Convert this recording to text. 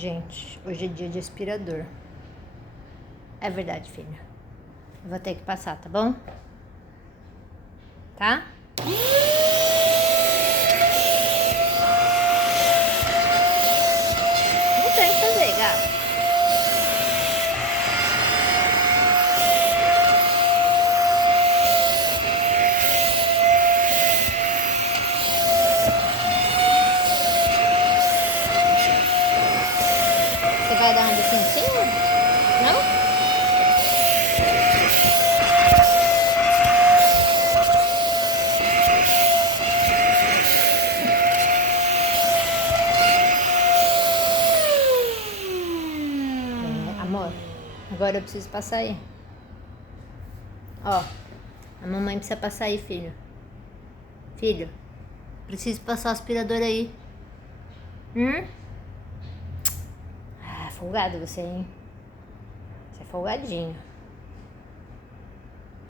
Gente, hoje é dia de aspirador. É verdade, filha. Eu vou ter que passar, tá bom? Tá? Não tem o que fazer, gato. Você vai dar uma licencinha? Não? Amor, agora eu preciso passar aí. Ó, a mamãe precisa passar aí, filho. Filho, preciso passar o aspirador aí. Ah, folgado você, hein? Você é folgadinho.